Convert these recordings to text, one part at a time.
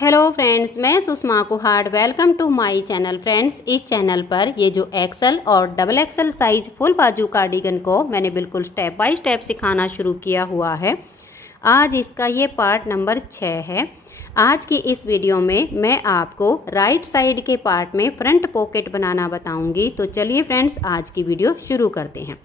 Hello friends, मैं Sushma Kuhad. Welcome to my channel. Friends, इस channel पर ये जो एक्सल और डबल एक्सल साइज फुल बाजू कार्डिगन को मैंने बिल्कुल स्टेप बाय स्टेप सिखाना शुरू किया हुआ है। आज इसका ये पार्ट नंबर 6 है। आज की इस वीडियो में मैं आपको राइट साइड के पार्ट में फ्रंट पॉकेट बनाना बताऊंगी। तो चलिए फ्रेंड्स, आज की वीडियो शुरू करते हैं।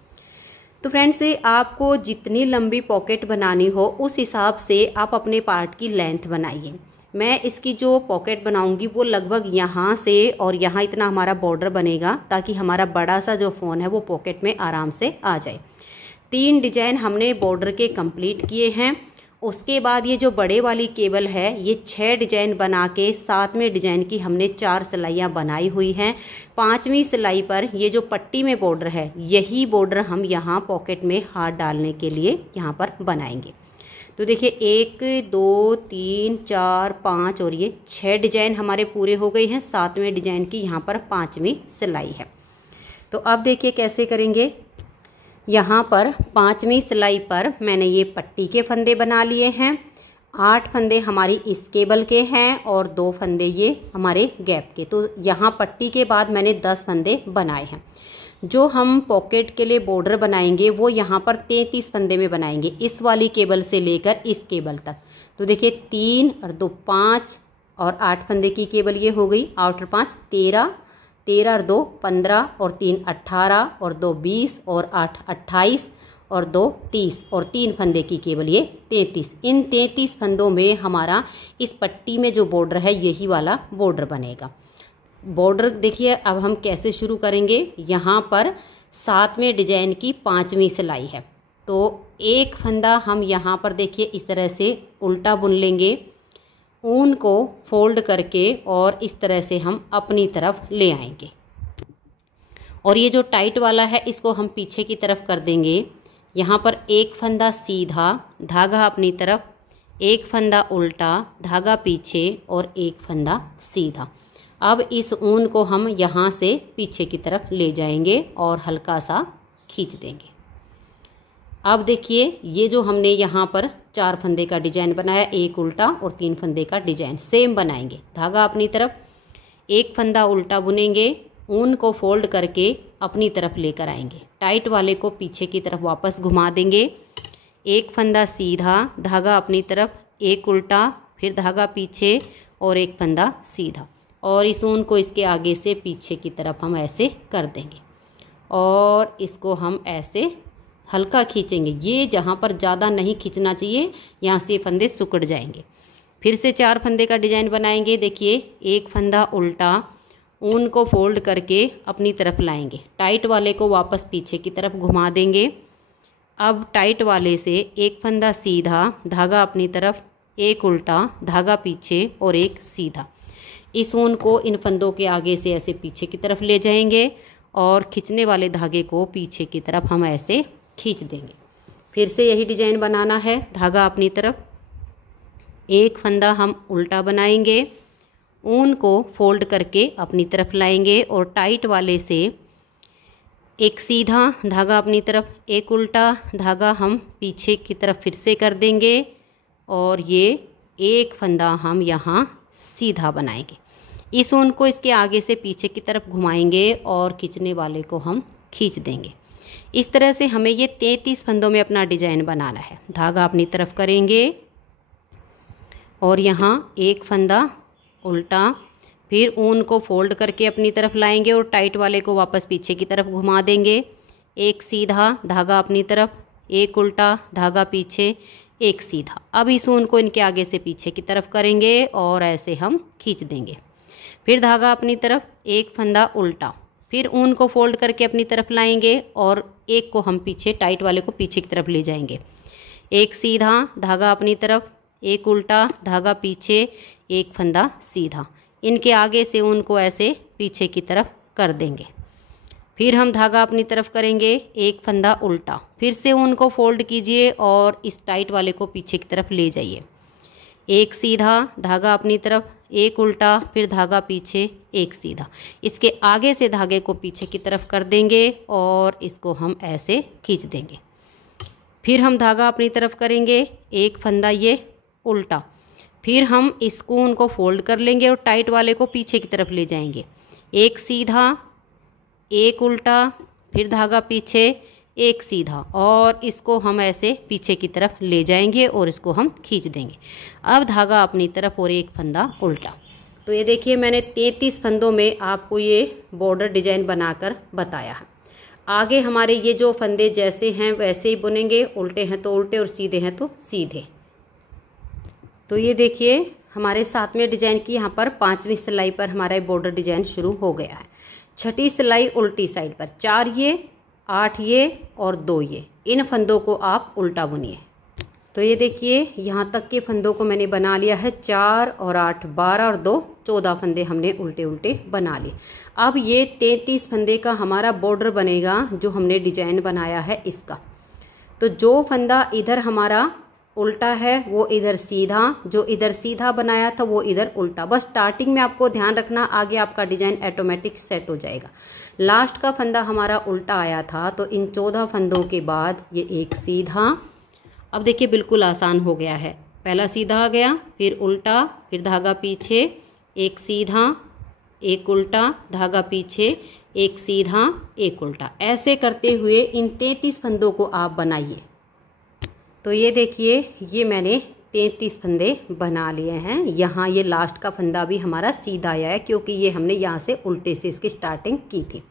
तो फ्रेंड्स, आपको जितनी लंबी पॉकेट बनानी हो उस हिसाब से आप अपने पार्ट की लेंथ बनाइए। मैं इसकी जो पॉकेट बनाऊंगी वो लगभग यहाँ से और यहाँ इतना हमारा बॉर्डर बनेगा, ताकि हमारा बड़ा सा जो फ़ोन है वो पॉकेट में आराम से आ जाए। 3 डिजाइन हमने बॉर्डर के कंप्लीट किए हैं। उसके बाद ये जो बड़े वाली केबल है ये 6 डिजाइन बना के 7वें डिजाइन की हमने 4 सिलाइयाँ बनाई हुई हैं। 5वीं सिलाई पर ये जो पट्टी में बॉर्डर है यही बॉर्डर हम यहाँ पॉकेट में हाथ डालने के लिए यहाँ पर बनाएंगे। तो देखिए 1 2 3 4 5 और ये 6 डिजाइन हमारे पूरे हो गए हैं। 7वें डिजाइन की यहाँ पर 5वीं सिलाई है। तो अब देखिए कैसे करेंगे। यहाँ पर 5वीं सिलाई पर मैंने ये पट्टी के फंदे बना लिए हैं। 8 फंदे हमारी इस केबल के हैं और 2 फंदे ये हमारे गैप के। तो यहाँ पट्टी के बाद मैंने 10 फंदे बनाए हैं। जो हम पॉकेट के लिए बॉर्डर बनाएंगे वो यहाँ पर 33 फंदे में बनाएंगे, इस वाली केबल से लेकर इस केबल तक। तो देखिए 3 और 2 5 और 8 फंदे की केबल ये हो गई। 8 और 5 13, 13 और 2 15 और 3 18 और 2 20 और 8 28 और 2 30 और 3 फंदे की केबल ये 33। इन 33 फंदों में हमारा इस पट्टी में जो बॉर्डर है यही वाला बॉर्डर बनेगा। बॉर्डर देखिए अब हम कैसे शुरू करेंगे। यहाँ पर 7वें डिजाइन की 5वीं सिलाई है। तो एक फंदा हम यहाँ पर देखिए इस तरह से उल्टा बुन लेंगे, ऊन को फोल्ड करके, और इस तरह से हम अपनी तरफ ले आएंगे। और ये जो टाइट वाला है इसको हम पीछे की तरफ कर देंगे। यहाँ पर एक फंदा सीधा, धागा अपनी तरफ, एक फंदा उल्टा, धागा पीछे और एक फंदा सीधा। अब इस ऊन को हम यहाँ से पीछे की तरफ ले जाएंगे और हल्का सा खींच देंगे। अब देखिए ये जो हमने यहाँ पर 4 फंदे का डिजाइन बनाया, एक उल्टा और 3 फंदे का डिजाइन सेम बनाएंगे। धागा अपनी तरफ, एक फंदा उल्टा बुनेंगे, ऊन को फोल्ड करके अपनी तरफ लेकर आएंगे। टाइट वाले को पीछे की तरफ वापस घुमा देंगे। एक फंदा सीधा, धागा अपनी तरफ, एक उल्टा, फिर धागा पीछे और एक फंदा सीधा, और इस ऊन को इसके आगे से पीछे की तरफ हम ऐसे कर देंगे और इसको हम ऐसे हल्का खींचेंगे। ये जहाँ पर ज़्यादा नहीं खींचना चाहिए, यहाँ से फंदे सिकुड़ जाएंगे। फिर से 4 फंदे का डिजाइन बनाएंगे। देखिए एक फंदा उल्टा, ऊन को फोल्ड करके अपनी तरफ लाएंगे, टाइट वाले को वापस पीछे की तरफ घुमा देंगे। अब टाइट वाले से एक फंदा सीधा, धागा अपनी तरफ, एक उल्टा, धागा पीछे और एक सीधा। इस ऊन को इन फंदों के आगे से ऐसे पीछे की तरफ ले जाएंगे और खींचने वाले धागे को पीछे की तरफ हम ऐसे खींच देंगे। फिर से यही डिजाइन बनाना है। धागा अपनी तरफ, एक फंदा हम उल्टा बनाएंगे, ऊन को फोल्ड करके अपनी तरफ लाएंगे और टाइट वाले से एक सीधा, धागा अपनी तरफ, एक उल्टा, धागा हम पीछे की तरफ फिर से कर देंगे और ये एक फंदा हम यहाँ सीधा बनाएंगे। इस ऊन को इसके आगे से पीछे की तरफ घुमाएंगे और खींचने वाले को हम खींच देंगे। इस तरह से हमें ये 33 फंदों में अपना डिजाइन बनाना है। धागा अपनी तरफ करेंगे और यहाँ एक फंदा उल्टा, फिर ऊन को फोल्ड करके अपनी तरफ लाएंगे और टाइट वाले को वापस पीछे की तरफ घुमा देंगे। एक सीधा, धागा अपनी तरफ, एक उल्टा, धागा पीछे, एक सीधा। अब इस ऊन को इनके आगे से पीछे की तरफ करेंगे और ऐसे हम खींच देंगे। फिर धागा अपनी तरफ, एक फंदा उल्टा, फिर ऊन को फोल्ड करके अपनी तरफ लाएंगे और एक को हम पीछे, टाइट वाले को पीछे की तरफ ले जाएंगे। एक सीधा, धागा अपनी तरफ, एक उल्टा, धागा पीछे, एक फंदा सीधा। इनके आगे से ऊन को ऐसे पीछे की तरफ कर देंगे। फिर हम धागा अपनी तरफ करेंगे, एक फंदा उल्टा, फिर से ऊन को फोल्ड कीजिए और इस टाइट वाले को पीछे की तरफ ले जाइए। एक सीधा, धागा अपनी तरफ, एक उल्टा, फिर धागा पीछे, एक सीधा। इसके आगे से धागे को पीछे की तरफ कर देंगे और इसको हम ऐसे खींच देंगे। फिर हम धागा अपनी तरफ करेंगे, एक फंदा ये उल्टा, फिर हम इसको उनको फोल्ड कर लेंगे और टाइट वाले को पीछे की तरफ ले जाएंगे। एक सीधा, एक उल्टा, फिर धागा पीछे, एक सीधा, और इसको हम ऐसे पीछे की तरफ ले जाएंगे और इसको हम खींच देंगे। अब धागा अपनी तरफ और एक फंदा उल्टा। तो ये देखिए मैंने 33 फंदों में आपको ये बॉर्डर डिजाइन बनाकर बताया है। आगे हमारे ये जो फंदे जैसे हैं वैसे ही बुनेंगे, उल्टे हैं तो उल्टे और सीधे हैं तो सीधे। तो ये देखिए हमारे 7वें डिजाइन की यहाँ पर 5वीं सिलाई पर हमारा बॉर्डर डिजाइन शुरू हो गया है। 6ठी सिलाई उल्टी साइड पर 4 ये, 8 ये और 2 ये, इन फंदों को आप उल्टा बुनिए। तो ये देखिए यहाँ तक के फंदों को मैंने बना लिया है। 4 और 8 12 और 2 14 फंदे हमने उल्टे उल्टे बना लिए। अब ये 33 फंदे का हमारा बॉर्डर बनेगा जो हमने डिजाइन बनाया है इसका। तो जो फंदा इधर हमारा उल्टा है वो इधर सीधा, जो इधर सीधा बनाया था वो इधर उल्टा। बस स्टार्टिंग में आपको ध्यान रखना, आगे आपका डिजाइन ऑटोमेटिक सेट हो जाएगा। लास्ट का फंदा हमारा उल्टा आया था तो इन 14 फंदों के बाद ये एक सीधा। अब देखिए बिल्कुल आसान हो गया है। पहला सीधा आ गया, फिर उल्टा, फिर धागा पीछे, एक सीधा, एक उल्टा, धागा पीछे, एक सीधा, एक उल्टा। ऐसे करते हुए इन 33 फंदों को आप बनाइए। तो ये देखिए ये मैंने 33 फंदे बना लिए हैं। यहाँ ये लास्ट का फंदा भी हमारा सीधा आया है क्योंकि ये हमने यहाँ से उल्टे से इसकी स्टार्टिंग की थी।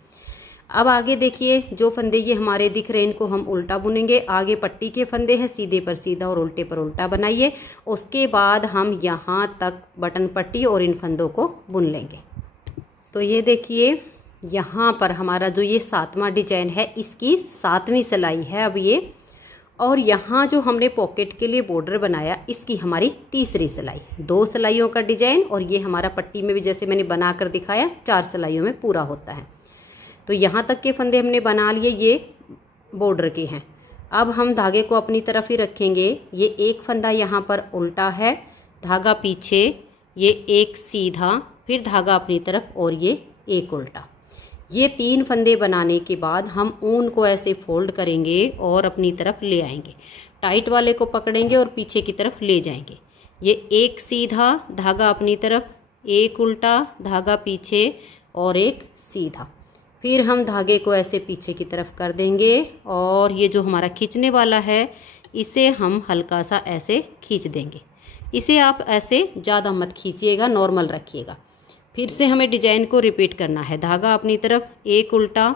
अब आगे देखिए जो फंदे ये हमारे दिख रहे हैं इनको हम उल्टा बुनेंगे। आगे पट्टी के फंदे हैं, सीधे पर सीधा और उल्टे पर उल्टा बनाइए। उसके बाद हम यहाँ तक बटन पट्टी और इन फंदों को बुन लेंगे। तो ये देखिए यहाँ पर हमारा जो ये 7वां डिजाइन है इसकी 7वीं सिलाई है अब ये। और यहाँ जो हमने पॉकेट के लिए बॉर्डर बनाया इसकी हमारी 3री सिलाई। 2 सिलाइयों का डिजाइन, और ये हमारा पट्टी में भी जैसे मैंने बनाकर दिखाया 4 सिलाइयों में पूरा होता है। तो यहाँ तक के फंदे हमने बना लिए, ये बॉर्डर के हैं। अब हम धागे को अपनी तरफ ही रखेंगे। ये एक फंदा यहाँ पर उल्टा है, धागा पीछे, ये एक सीधा, फिर धागा अपनी तरफ और ये एक उल्टा। ये 3 फंदे बनाने के बाद हम ऊन को ऐसे फोल्ड करेंगे और अपनी तरफ ले आएंगे। टाइट वाले को पकड़ेंगे और पीछे की तरफ ले जाएंगे। ये एक सीधा, धागा अपनी तरफ, एक उल्टा, धागा पीछे और एक सीधा। फिर हम धागे को ऐसे पीछे की तरफ कर देंगे और ये जो हमारा खींचने वाला है इसे हम हल्का सा ऐसे खींच देंगे। इसे आप ऐसे ज़्यादा मत खींचिएगा, नॉर्मल रखिएगा। फिर से हमें डिजाइन को रिपीट करना है। धागा अपनी तरफ, एक उल्टा,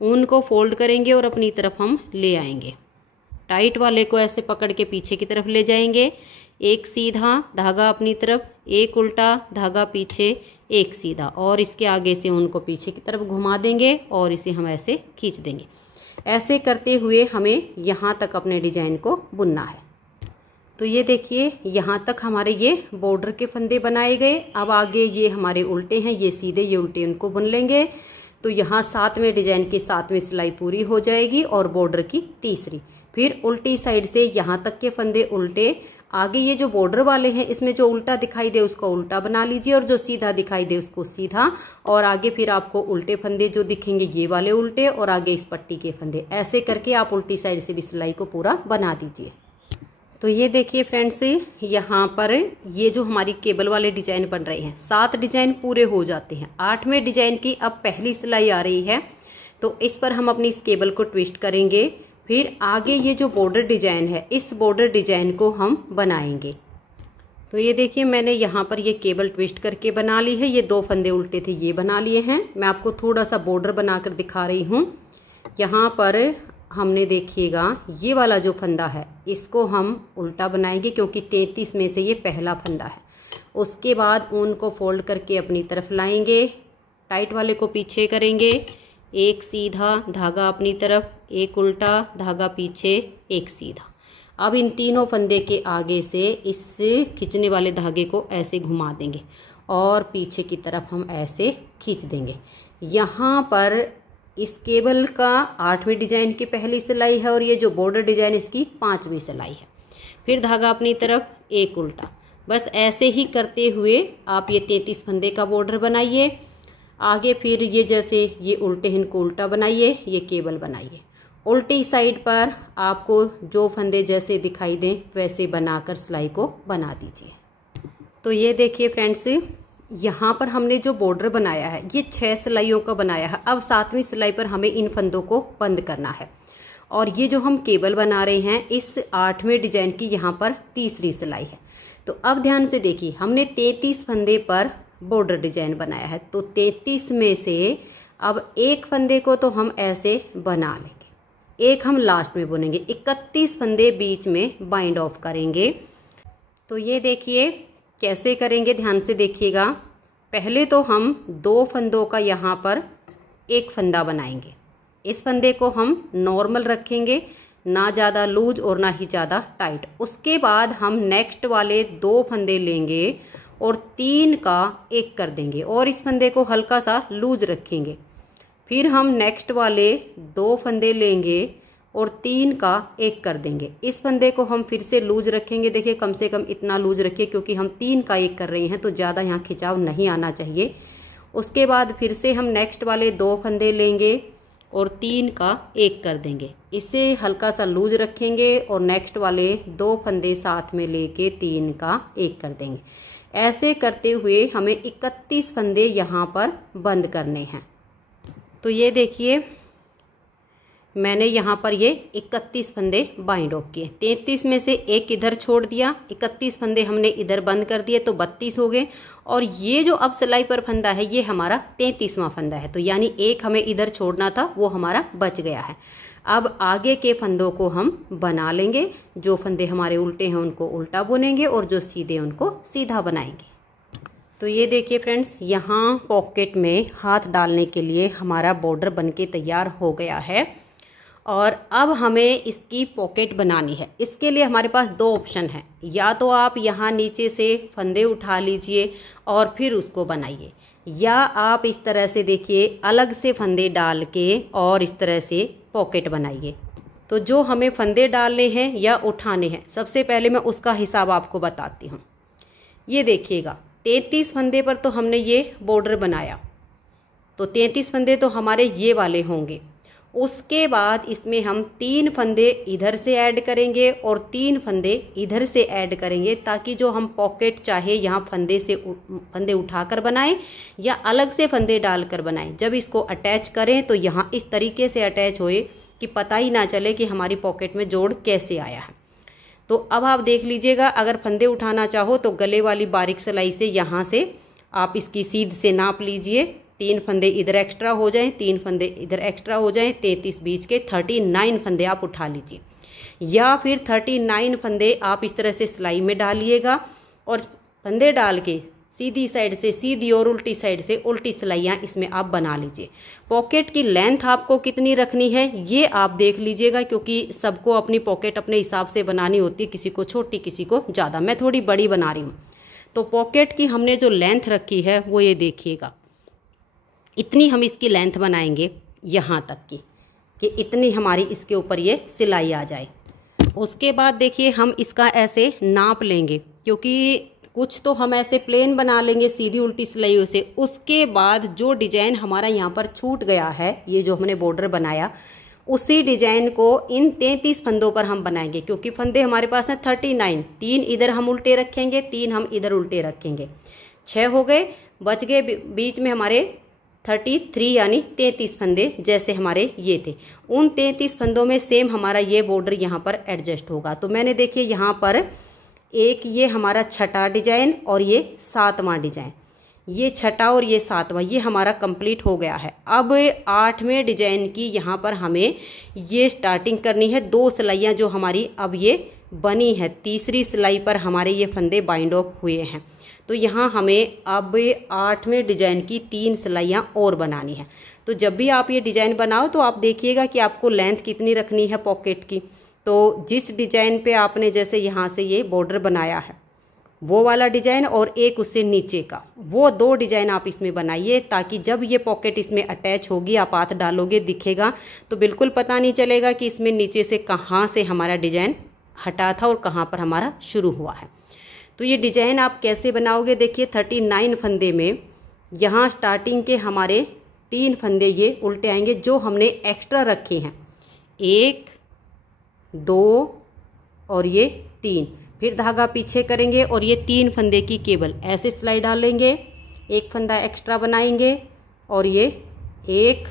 ऊन को फोल्ड करेंगे और अपनी तरफ हम ले आएंगे। टाइट वाले को ऐसे पकड़ के पीछे की तरफ ले जाएंगे। एक सीधा, धागा अपनी तरफ, एक उल्टा, धागा पीछे, एक सीधा, और इसके आगे से ऊन को पीछे की तरफ घुमा देंगे और इसे हम ऐसे खींच देंगे। ऐसे करते हुए हमें यहाँ तक अपने डिजाइन को बुनना है। तो ये देखिए यहाँ तक हमारे ये बॉर्डर के फंदे बनाए गए। अब आगे ये हमारे उल्टे हैं, ये सीधे, ये उल्टे, उनको बुन लेंगे। तो यहाँ 7वें डिजाइन की 7वीं सिलाई पूरी हो जाएगी और बॉर्डर की 3री। फिर उल्टी साइड से यहाँ तक के फंदे उल्टे। आगे ये जो बॉर्डर वाले हैं इसमें जो उल्टा दिखाई दे उसको उल्टा बना लीजिए और जो सीधा दिखाई दे उसको सीधा। और आगे फिर आपको उल्टे फंदे जो दिखेंगे ये वाले उल्टे, और आगे इस पट्टी के फंदे। ऐसे करके आप उल्टी साइड से भी सिलाई को पूरा बना दीजिए। तो ये देखिए फ्रेंड्स यहाँ पर ये जो हमारी केबल वाले डिजाइन बन रहे हैं, 7 डिजाइन पूरे हो जाते हैं। 8वें डिजाइन की अब पहली सिलाई आ रही है तो इस पर हम अपनी इस केबल को ट्विस्ट करेंगे। फिर आगे ये जो बॉर्डर डिजाइन है इस बॉर्डर डिजाइन को हम बनाएंगे। तो ये देखिए मैंने यहाँ पर ये केबल ट्विस्ट करके बना ली है। ये 2 फंदे उल्टे थे ये बना लिए हैं। मैं आपको थोड़ा सा बॉर्डर बनाकर दिखा रही हूँ। यहाँ पर हमने देखिएगा ये वाला जो फंदा है इसको हम उल्टा बनाएंगे क्योंकि 33 में से ये पहला फंदा है। उसके बाद ऊन को फोल्ड करके अपनी तरफ लाएंगे, टाइट वाले को पीछे करेंगे, एक सीधा, धागा अपनी तरफ, एक उल्टा, धागा पीछे, एक सीधा। अब इन तीनों फंदे के आगे से इस खींचने वाले धागे को ऐसे घुमा देंगे और पीछे की तरफ हम ऐसे खींच देंगे। यहाँ पर इस केबल का 8वें डिजाइन की पहली सिलाई है और ये जो बॉर्डर डिजाइन इसकी 5वीं सिलाई है। फिर धागा अपनी तरफ, एक उल्टा। बस ऐसे ही करते हुए आप ये 33 फंदे का बॉर्डर बनाइए। आगे फिर ये जैसे ये उल्टे इनको उल्टा बनाइए, ये केबल बनाइए। उल्टी साइड पर आपको जो फंदे जैसे दिखाई दें वैसे बनाकर सिलाई को बना दीजिए। तो ये देखिए फ्रेंड्स, यहाँ पर हमने जो बॉर्डर बनाया है ये 6 सिलाइयों का बनाया है। अब 7वीं सिलाई पर हमें इन फंदों को बंद करना है। और ये जो हम केबल बना रहे हैं इस 8वें डिजाइन की यहाँ पर तीसरी सिलाई है। तो अब ध्यान से देखिए, हमने 33 फंदे पर बॉर्डर डिजाइन बनाया है। तो 33 में से अब एक फंदे को तो हम ऐसे बना लेंगे, एक हम लास्ट में बुनेंगे, 31 फंदे बीच में बाइंड ऑफ करेंगे। तो ये देखिए कैसे करेंगे, ध्यान से देखिएगा। पहले तो हम 2 फंदों का यहाँ पर एक फंदा बनाएंगे। इस फंदे को हम नॉर्मल रखेंगे, ना ज़्यादा लूज और ना ही ज़्यादा टाइट। उसके बाद हम नेक्स्ट वाले 2 फंदे लेंगे और 3 का एक कर देंगे और इस फंदे को हल्का सा लूज रखेंगे। फिर हम नेक्स्ट वाले 2 फंदे लेंगे और 3 का एक कर देंगे। इस फंदे को हम फिर से लूज रखेंगे। देखिए कम से कम इतना लूज रखिए क्योंकि हम 3 का एक कर रहे हैं तो ज़्यादा यहाँ खिंचाव नहीं आना चाहिए। उसके बाद फिर से हम नेक्स्ट वाले 2 फंदे लेंगे और 3 का एक कर देंगे। इसे हल्का सा लूज रखेंगे और नेक्स्ट वाले 2 फंदे साथ में लेके 3 का एक कर देंगे। ऐसे करते हुए हमें 31 फंदे यहाँ पर बंद करने हैं। तो ये देखिए मैंने यहाँ पर ये 31 फंदे बाइंड ऑफ किए। 33 में से एक इधर छोड़ दिया, 31 फंदे हमने इधर बंद कर दिए तो 32 हो गए। और ये जो अब सिलाई पर फंदा है ये हमारा 33वां फंदा है। तो यानी एक हमें इधर छोड़ना था, वो हमारा बच गया है। अब आगे के फंदों को हम बना लेंगे। जो फंदे हमारे उल्टे हैं उनको उल्टा बुनेंगे और जो सीधे उनको सीधा बनाएंगे। तो ये देखिए फ्रेंड्स, यहाँ पॉकेट में हाथ डालने के लिए हमारा बॉर्डर बनके तैयार हो गया है। और अब हमें इसकी पॉकेट बनानी है। इसके लिए हमारे पास 2 ऑप्शन है। या तो आप यहाँ नीचे से फंदे उठा लीजिए और फिर उसको बनाइए, या आप इस तरह से देखिए अलग से फंदे डाल के और इस तरह से पॉकेट बनाइए। तो जो हमें फंदे डालने हैं या उठाने हैं, सबसे पहले मैं उसका हिसाब आपको बताती हूँ। ये देखिएगा 33 फंदे पर तो हमने ये बॉर्डर बनाया, तो 33 फंदे तो हमारे ये वाले होंगे। उसके बाद इसमें हम 3 फंदे इधर से ऐड करेंगे और 3 फंदे इधर से ऐड करेंगे, ताकि जो हम पॉकेट चाहे यहाँ फंदे उठाकर बनाएं या अलग से फंदे डालकर बनाएं, जब इसको अटैच करें तो यहाँ इस तरीके से अटैच होए कि पता ही ना चले कि हमारी पॉकेट में जोड़ कैसे आया है। तो अब आप देख लीजिएगा, अगर फंदे उठाना चाहो तो गले वाली बारीक सिलाई से यहाँ से आप इसकी सीध से नाप लीजिए। 3 फंदे इधर एक्स्ट्रा हो जाएं, 3 फंदे इधर एक्स्ट्रा हो जाएं, 33 बीच के 39 फंदे आप उठा लीजिए। या फिर 39 फंदे आप इस तरह से सिलाई में डालिएगा और फंदे डाल के सीधी साइड से सीधी और उल्टी साइड से उल्टी सिलाइयाँ इसमें आप बना लीजिए। पॉकेट की लेंथ आपको कितनी रखनी है ये आप देख लीजिएगा, क्योंकि सबको अपनी पॉकेट अपने हिसाब से बनानी होती है, किसी को छोटी किसी को ज़्यादा। मैं थोड़ी बड़ी बना रही हूँ। तो पॉकेट की हमने जो लेंथ रखी है वो ये देखिएगा, इतनी हम इसकी लेंथ बनाएंगे यहाँ तक की कि इतनी हमारी इसके ऊपर ये सिलाई आ जाए। उसके बाद देखिए हम इसका ऐसे नाप लेंगे, क्योंकि कुछ तो हम ऐसे प्लेन बना लेंगे सीधी उल्टी सिलाइयों से। उसके बाद जो डिजाइन हमारा यहाँ पर छूट गया है, ये जो हमने बॉर्डर बनाया, उसी डिजाइन को इन 33 फंदों पर हम बनाएंगे। क्योंकि फंदे हमारे पास हैं 39, 3 इधर हम उल्टे रखेंगे, 3 हम इधर उल्टे रखेंगे, 6 हो गए। बच गए बीच में हमारे 33 यानी 33 फंदे जैसे हमारे ये थे। उन 33 फंदों में सेम हमारा ये बॉर्डर यहाँ पर एडजस्ट होगा। तो मैंने देखिए यहाँ पर एक ये हमारा 6ठा डिजाइन और ये 7वां डिजाइन, ये 6ठा और ये 7वां, ये हमारा कंप्लीट हो गया है। अब 8वें डिजाइन की यहाँ पर हमें ये स्टार्टिंग करनी है। 2 सिलाइयाँ जो हमारी अब ये बनी है, तीसरी सिलाई पर हमारे ये फंदे बाइंड ऑफ हुए हैं। तो यहाँ हमें अब 8वें डिजाइन की 3 सिलाइयाँ और बनानी है। तो जब भी आप ये डिजाइन बनाओ तो आप देखिएगा कि आपको लेंथ कितनी रखनी है पॉकेट की। तो जिस डिजाइन पे आपने जैसे यहाँ से ये बॉर्डर बनाया है वो वाला डिजाइन और एक उससे नीचे का, वो 2 डिजाइन आप इसमें बनाइए, ताकि जब ये पॉकेट इसमें अटैच होगी, आप हाथ डालोगे दिखेगा तो बिल्कुल पता नहीं चलेगा कि इसमें नीचे से कहाँ से हमारा डिजाइन हटा था और कहाँ पर हमारा शुरू हुआ है। तो ये डिजाइन आप कैसे बनाओगे, देखिए 39 फंदे में यहाँ स्टार्टिंग के हमारे 3 फंदे ये उल्टे आएंगे जो हमने एक्स्ट्रा रखे हैं, 1 2 और ये 3। फिर धागा पीछे करेंगे और ये 3 फंदे की केबल ऐसे सिलाई डालेंगे, एक फंदा एक्स्ट्रा बनाएंगे और ये 1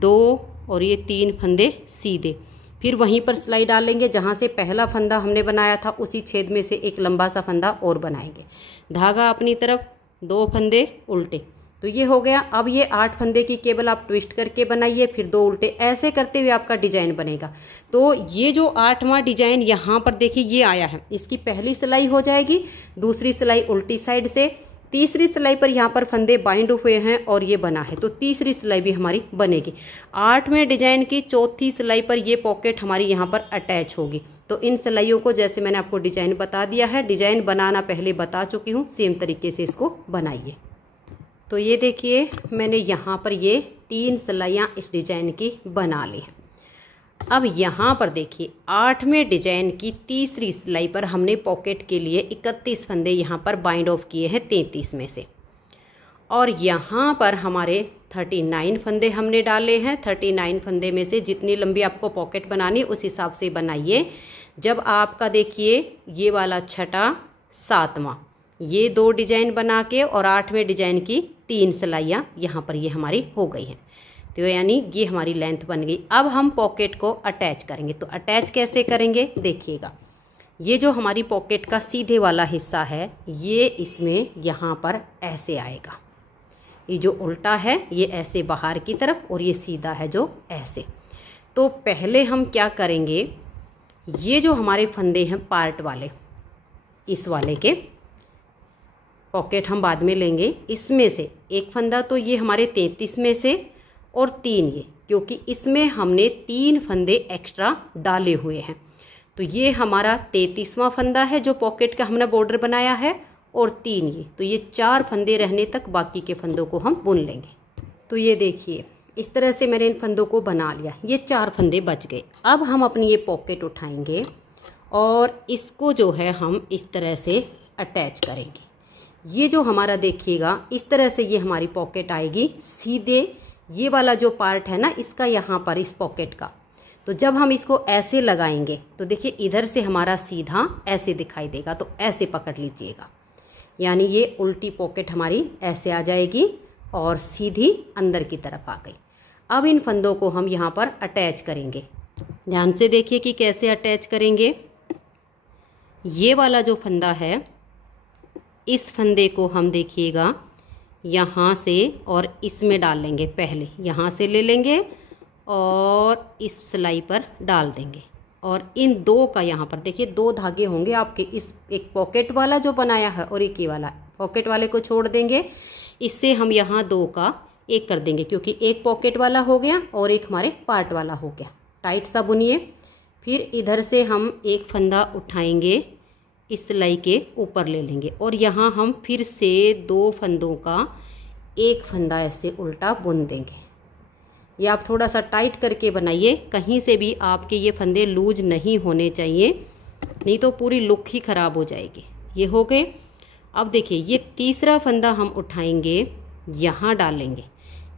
2 और ये 3 फंदे सीधे, फिर वहीं पर सिलाई डालेंगे जहाँ से पहला फंदा हमने बनाया था, उसी छेद में से एक लंबा सा फंदा और बनाएंगे। धागा अपनी तरफ, 2 फंदे उल्टे, तो ये हो गया। अब ये 8 फंदे की केबल आप ट्विस्ट करके बनाइए, फिर 2 उल्टे, ऐसे करते हुए आपका डिजाइन बनेगा। तो ये जो 8वां डिजाइन यहाँ पर देखिए ये आया है, इसकी पहली सिलाई हो जाएगी, दूसरी सिलाई उल्टी साइड से, तीसरी सिलाई पर यहाँ पर फंदे बाइंड हुए हैं और ये बना है, तो तीसरी सिलाई भी हमारी बनेगी। 8वें डिजाइन की चौथी सिलाई पर ये पॉकेट हमारी यहाँ पर अटैच होगी। तो इन सिलाइयों को जैसे मैंने आपको डिजाइन बता दिया है, डिजाइन बनाना पहले बता चुकी हूँ, सेम तरीके से इसको बनाइए। तो ये देखिए मैंने यहाँ पर ये 3 सिलाइयाँ इस डिजाइन की बना ली हैं। अब यहाँ पर देखिए 8वें डिजाइन की तीसरी सिलाई पर हमने पॉकेट के लिए 31 फंदे यहाँ पर बाइंड ऑफ किए हैं 33 में से, और यहाँ पर हमारे 39 फंदे हमने डाले हैं। 39 फंदे में से जितनी लंबी आपको पॉकेट बनानी उस हिसाब से बनाइए। जब आपका देखिए ये वाला छठा, 7वां, ये 2 डिजाइन बना के और 8वें डिजाइन की 3 सिलाइयाँ यहाँ पर ये हमारी हो गई हैं, तो यानी ये हमारी लेंथ बन गई। अब हम पॉकेट को अटैच करेंगे, तो अटैच कैसे करेंगे देखिएगा। ये जो हमारी पॉकेट का सीधे वाला हिस्सा है ये इसमें यहाँ पर ऐसे आएगा, ये जो उल्टा है ये ऐसे बाहर की तरफ और ये सीधा है जो ऐसे। तो पहले हम क्या करेंगे, ये जो हमारे फंदे हैं पार्ट वाले, इस वाले के पॉकेट हम बाद में लेंगे, इसमें से एक फंदा तो ये हमारे 33 में से और 3 ये, क्योंकि इसमें हमने 3 फंदे एक्स्ट्रा डाले हुए हैं, तो ये हमारा 33वां फंदा है जो पॉकेट का हमने बॉर्डर बनाया है, और 3 ये, तो ये 4 फंदे रहने तक बाकी के फंदों को हम बुन लेंगे। तो ये देखिए इस तरह से मैंने इन फंदों को बना लिया, ये 4 फंदे बच गए। अब हम अपनी ये पॉकेट उठाएंगे और इसको जो है हम इस तरह से अटैच करेंगे। ये जो हमारा देखिएगा इस तरह से ये हमारी पॉकेट आएगी सीधे, ये वाला जो पार्ट है ना इसका यहाँ पर इस पॉकेट का, तो जब हम इसको ऐसे लगाएंगे तो देखिए इधर से हमारा सीधा ऐसे दिखाई देगा, तो ऐसे पकड़ लीजिएगा, यानी ये उल्टी पॉकेट हमारी ऐसे आ जाएगी और सीधी अंदर की तरफ आ गई। अब इन फंदों को हम यहाँ पर अटैच करेंगे, ध्यान से देखिए कि कैसे अटैच करेंगे। ये वाला जो फंदा है इस फंदे को हम देखिएगा यहाँ से और इसमें डाल लेंगे, पहले यहाँ से ले लेंगे और इस सिलाई पर डाल देंगे, और इन 2 का यहाँ पर देखिए 2 धागे होंगे आपके, इस एक पॉकेट वाला जो बनाया है और एक ये वाला, पॉकेट वाले को छोड़ देंगे, इससे हम यहाँ 2 का 1 कर देंगे, क्योंकि एक पॉकेट वाला हो गया और एक हमारे पार्ट वाला हो गया। टाइट सा बुनिए, फिर इधर से हम एक फंदा उठाएंगे, इस सिलाई के ऊपर ले लेंगे और यहाँ हम फिर से 2 फंदों का 1 फंदा ऐसे उल्टा बुन देंगे। ये आप थोड़ा सा टाइट करके बनाइए, कहीं से भी आपके ये फंदे लूज नहीं होने चाहिए, नहीं तो पूरी लुक ही ख़राब हो जाएगी। ये हो गए। अब देखिए ये तीसरा फंदा हम उठाएंगे, यहाँ डालेंगे,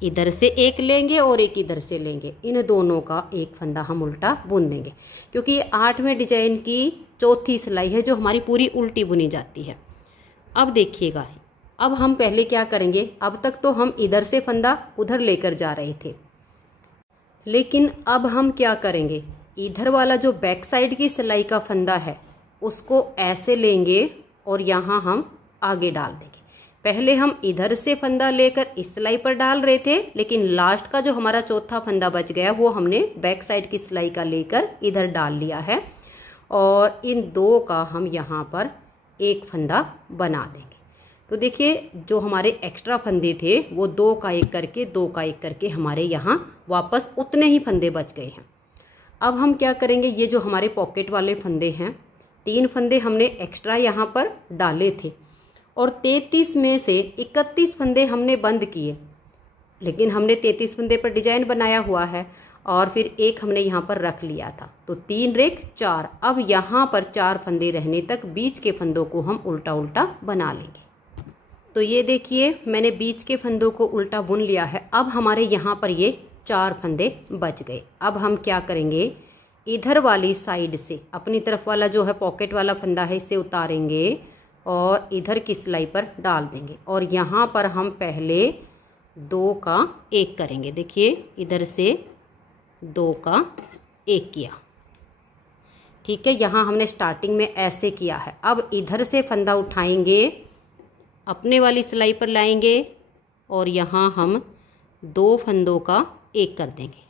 इधर से एक लेंगे और एक इधर से लेंगे, इन दोनों का 1 फंदा हम उल्टा बुन देंगे, क्योंकि ये 8वें डिजाइन की चौथी सिलाई है जो हमारी पूरी उल्टी बुनी जाती है। अब देखिएगा, अब हम पहले क्या करेंगे, अब तक तो हम इधर से फंदा उधर लेकर जा रहे थे, लेकिन अब हम क्या करेंगे, इधर वाला जो बैक साइड की सिलाई का फंदा है उसको ऐसे लेंगे और यहाँ हम आगे डाल देंगे। पहले हम इधर से फंदा लेकर इस सिलाई पर डाल रहे थे, लेकिन लास्ट का जो हमारा चौथा फंदा बच गया वो हमने बैक साइड की सिलाई का लेकर इधर डाल लिया है, और इन 2 का हम यहाँ पर 1 फंदा बना देंगे। तो देखिए जो हमारे एक्स्ट्रा फंदे थे वो 2 का 1 करके 2 का 1 करके हमारे यहाँ वापस उतने ही फंदे बच गए हैं। अब हम क्या करेंगे, ये जो हमारे पॉकेट वाले फंदे हैं 3 फंदे हमने एक्स्ट्रा यहाँ पर डाले थे और 33 में से 31 फंदे हमने बंद किए, लेकिन हमने 33 फंदे पर डिजाइन बनाया हुआ है और फिर 1 हमने यहाँ पर रख लिया था, तो 3 रेख 4। अब यहाँ पर 4 फंदे रहने तक बीच के फंदों को हम उल्टा उल्टा बना लेंगे। तो ये देखिए मैंने बीच के फंदों को उल्टा बुन लिया है। अब हमारे यहाँ पर ये 4 फंदे बच गए। अब हम क्या करेंगे, इधर वाली साइड से अपनी तरफ वाला जो है पॉकेट वाला फंदा है इसे उतारेंगे और इधर की सिलाई पर डाल देंगे और यहाँ पर हम पहले 2 का 1 करेंगे। देखिए इधर से 2 का 1 किया, ठीक है। यहाँ हमने स्टार्टिंग में ऐसे किया है। अब इधर से फंदा उठाएंगे, अपने वाली सिलाई पर लाएंगे और यहाँ हम 2 फंदों का 1 कर देंगे।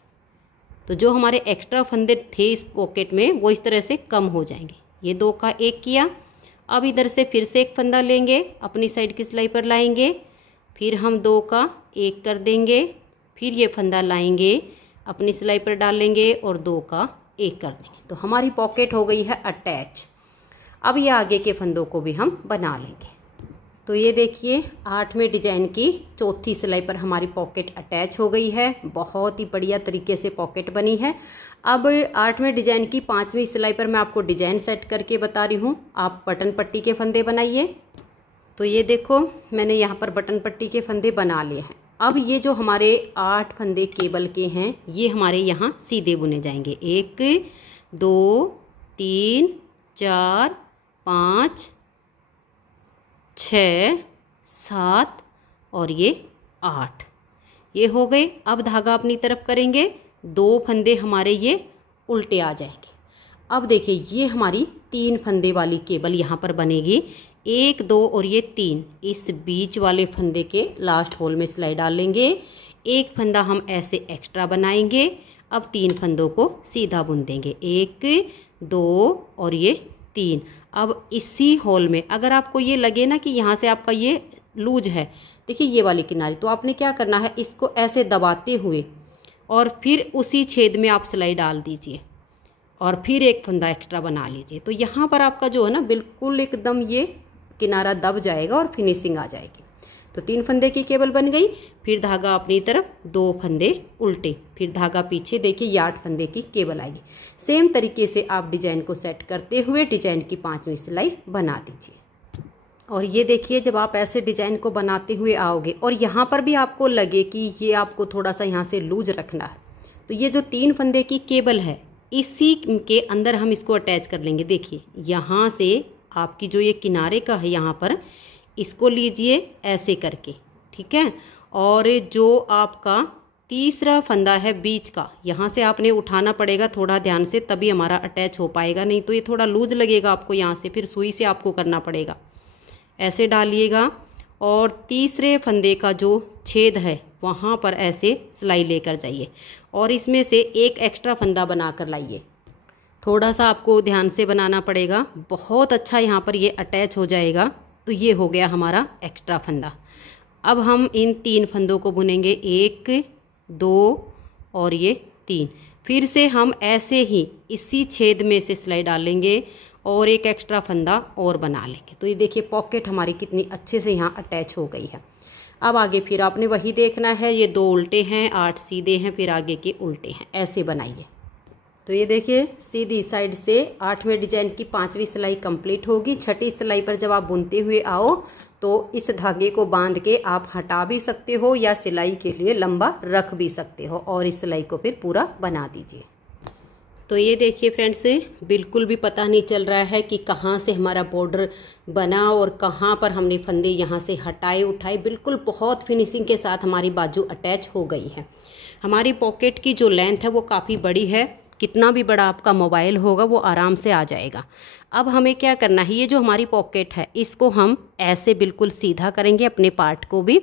तो जो हमारे एक्स्ट्रा फंदे थे इस पॉकेट में वो इस तरह से कम हो जाएंगे। ये 2 का 1 किया। अब इधर से फिर से एक फंदा लेंगे, अपनी साइड की सिलाई पर लाएंगे, फिर हम 2 का 1 कर देंगे, फिर ये फंदा लाएंगे, अपनी सिलाई पर डालेंगे और 2 का 1 कर देंगे। तो हमारी पॉकेट हो गई है अटैच। अब ये आगे के फंदों को भी हम बना लेंगे। तो ये देखिए 8वें डिजाइन की चौथी सिलाई पर हमारी पॉकेट अटैच हो गई है। बहुत ही बढ़िया तरीके से पॉकेट बनी है। अब 8वें डिजाइन की 5वीं सिलाई पर मैं आपको डिजाइन सेट करके बता रही हूँ। आप बटन पट्टी के फंदे बनाइए। तो ये देखो मैंने यहाँ पर बटन पट्टी के फंदे बना लिए हैं। अब ये जो हमारे 8 फंदे केबल के हैं ये हमारे यहाँ सीधे बुने जाएंगे। 1 2 3 4 5 6 7 और ये 8 ये हो गए। अब धागा अपनी तरफ करेंगे, 2 फंदे हमारे ये उल्टे आ जाएंगे। अब देखिए ये हमारी 3 फंदे वाली केबल यहाँ पर बनेगी। 1 2 और ये 3 इस बीच वाले फंदे के लास्ट होल में सिलाई डाल लेंगे। एक फंदा हम ऐसे एक्स्ट्रा बनाएंगे। अब 3 फंदों को सीधा बुन देंगे, 1 2 और ये 3। अब इसी होल में अगर आपको ये लगे ना कि यहाँ से आपका ये लूज है, देखिए ये वाली किनारी, तो आपने क्या करना है इसको ऐसे दबाते हुए और फिर उसी छेद में आप सिलाई डाल दीजिए और फिर एक फंदा एक्स्ट्रा बना लीजिए। तो यहाँ पर आपका जो है ना बिल्कुल एकदम ये किनारा दब जाएगा और फिनिशिंग आ जाएगी। तो 3 फंदे की केबल बन गई। फिर धागा अपनी तरफ, 2 फंदे उल्टे, फिर धागा पीछे, देखिए ये 8 फंदे की केबल आएगी। सेम तरीके से आप डिजाइन को सेट करते हुए डिजाइन की 5वीं सिलाई बना दीजिए। और ये देखिए जब आप ऐसे डिजाइन को बनाते हुए आओगे और यहाँ पर भी आपको लगे कि ये आपको थोड़ा सा यहाँ से लूज रखना है, तो ये जो 3 फंदे की केबल है इसी के अंदर हम इसको अटैच कर लेंगे। देखिए यहाँ से आपकी जो ये किनारे का है यहाँ पर इसको लीजिए ऐसे करके, ठीक है। और जो आपका तीसरा फंदा है बीच का, यहाँ से आपने उठाना पड़ेगा थोड़ा ध्यान से, तभी हमारा अटैच हो पाएगा, नहीं तो ये थोड़ा लूज लगेगा आपको यहाँ से, फिर सुई से आपको करना पड़ेगा। ऐसे डालिएगा और तीसरे फंदे का जो छेद है वहाँ पर ऐसे सिलाई लेकर जाइए और इसमें से एक एक्स्ट्रा फंदा बना कर लाइए। थोड़ा सा आपको ध्यान से बनाना पड़ेगा, बहुत अच्छा यहाँ पर ये अटैच हो जाएगा। तो ये हो गया हमारा एक्स्ट्रा फंदा। अब हम इन 3 फंदों को बुनेंगे, 1 2 और ये 3। फिर से हम ऐसे ही इसी छेद में से सिलाई डालेंगे और एक एक्स्ट्रा फंदा और बना लेंगे। तो ये देखिए पॉकेट हमारी कितनी अच्छे से यहाँ अटैच हो गई है। अब आगे फिर आपने वही देखना है, ये 2 उल्टे हैं, 8 सीधे हैं, फिर आगे के उल्टे हैं, ऐसे बनाइए। तो ये देखिए सीधी साइड से 8वें डिजाइन की 5वीं सिलाई कंप्लीट होगी। 6ठी सिलाई पर जब आप बुनते हुए आओ तो इस धागे को बांध के आप हटा भी सकते हो या सिलाई के लिए लंबा रख भी सकते हो और इस सिलाई को फिर पूरा बना दीजिए। तो ये देखिए फ्रेंड्स, बिल्कुल भी पता नहीं चल रहा है कि कहाँ से हमारा बॉर्डर बना और कहाँ पर हमने फंदे यहाँ से हटाए उठाए। बिल्कुल बहुत फिनिशिंग के साथ हमारी बाजू अटैच हो गई है। हमारी पॉकेट की जो लेंथ है वो काफ़ी बड़ी है, कितना भी बड़ा आपका मोबाइल होगा वो आराम से आ जाएगा। अब हमें क्या करना है, ये जो हमारी पॉकेट है इसको हम ऐसे बिल्कुल सीधा करेंगे अपने पार्ट को भी,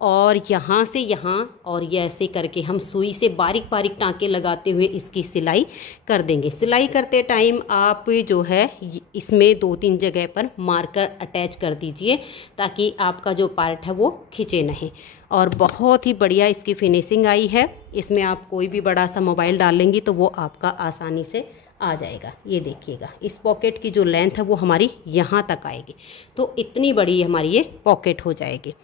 और यहाँ से यहाँ और ये ऐसे करके हम सुई से बारीक बारीक टाँके लगाते हुए इसकी सिलाई कर देंगे। सिलाई करते टाइम आप जो है इसमें 2-3 जगह पर मार्कर अटैच कर दीजिए ताकि आपका जो पार्ट है वो खिंचे नहीं। और बहुत ही बढ़िया इसकी फिनिशिंग आई है। इसमें आप कोई भी बड़ा सा मोबाइल डालेंगी तो वो आपका आसानी से आ जाएगा। ये देखिएगा इस पॉकेट की जो लेंथ है वो हमारी यहाँ तक आएगी, तो इतनी बड़ी हमारी ये पॉकेट हो जाएगी।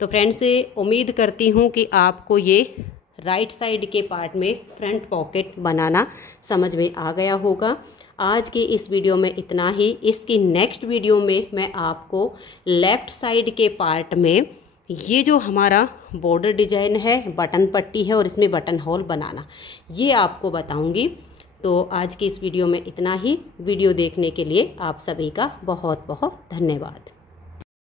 तो फ्रेंड्स, उम्मीद करती हूँ कि आपको ये राइट साइड के पार्ट में फ्रंट पॉकेट बनाना समझ में आ गया होगा। आज की इस वीडियो में इतना ही। इसकी नेक्स्ट वीडियो में मैं आपको लेफ़्ट साइड के पार्ट में ये जो हमारा बॉर्डर डिजाइन है, बटन पट्टी है और इसमें बटन होल बनाना, ये आपको बताऊंगी। तो आज की इस वीडियो में इतना ही। वीडियो देखने के लिए आप सभी का बहुत बहुत धन्यवाद।